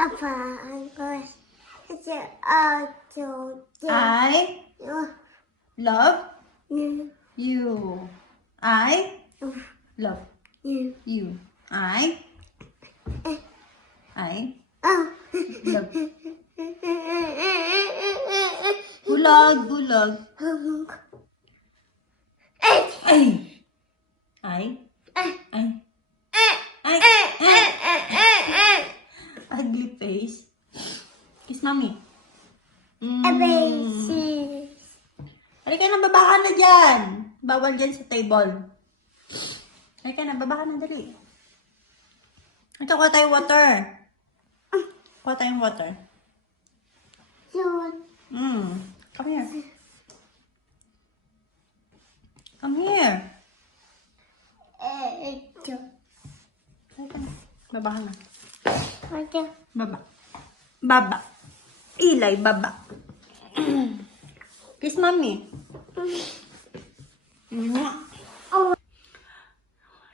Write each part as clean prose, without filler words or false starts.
Apa angkos I love you. I love you. I love. Gulag, gulag. Ay. Ay. Ugly face. Kiss mommy. Halika na, baba ka na dyan. Bawal dyan sa table. Halika na, baba ka na, dali. Ito, kuha tayong water. Kuha tayong water. Come here. Come here. Halika na. Baba ka na. Baba. Baba. Ilay, baba. Kiss mommy.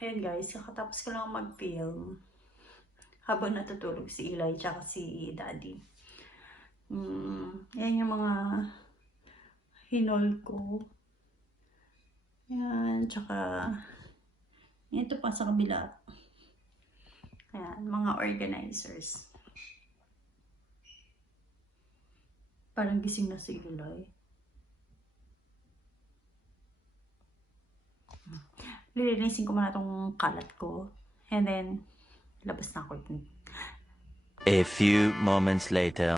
Ayan guys, kakatapos ko lang mag-film habang natutulog si Eli tsaka si Daddy. Ayan yung mga hinol ko. Ayan, tsaka ito pa sa kabila. Ayan, mga organizers. Parang gising na si Eli. Lilinisin ko muna itong kalat ko. And then, labas na ako. A few moments later.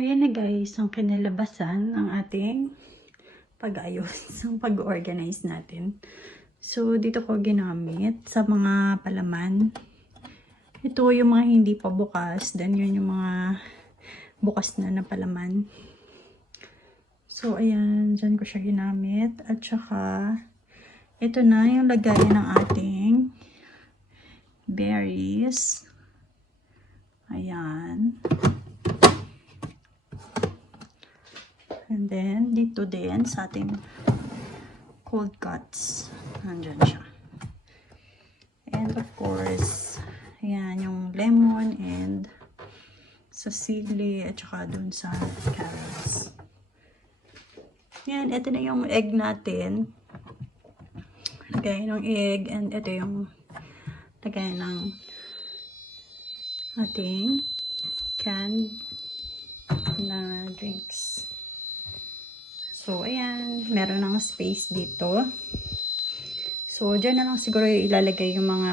Ayan na guys, ang kinalabasan ng ating pag-ayos, ang pag-organize natin. So, dito ko ginamit sa mga palaman. Ito yung mga hindi pa bukas. Then yun yung mga bukas na palaman. So, ayan. Dyan ko siya ginamit. At saka, ito na yung lagayan ng ating berries. Ayan. And then, dito din sa ating cold cuts. Nandyan siya. And of course, ayan yung lemon and sa sili at saka dun sa carrots. Ayan, ito na yung egg natin. Lagay ng egg and ito yung lagay ng ating canned na drinks. So, ayan. Meron ng space dito. So, dyan na lang siguro ilalagay yung mga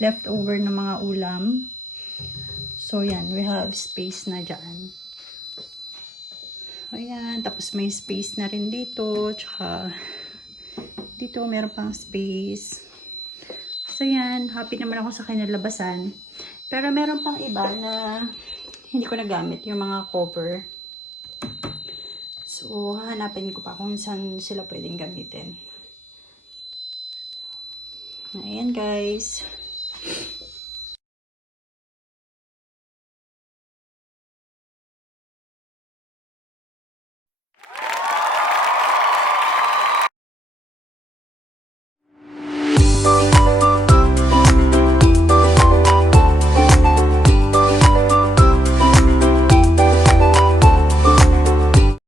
leftover na mga ulam. So, yan. We have space na dyan. Ayan. Tapos, may space na rin dito. Tsaka, dito meron pang space. So, yan. Happy naman ako sa kinalabasan. Pero, meron pang iba na hindi ko nagamit. Yung mga cover. So, hahanapin ko pa kung saan sila pwedeng gamitin. Ayan, guys.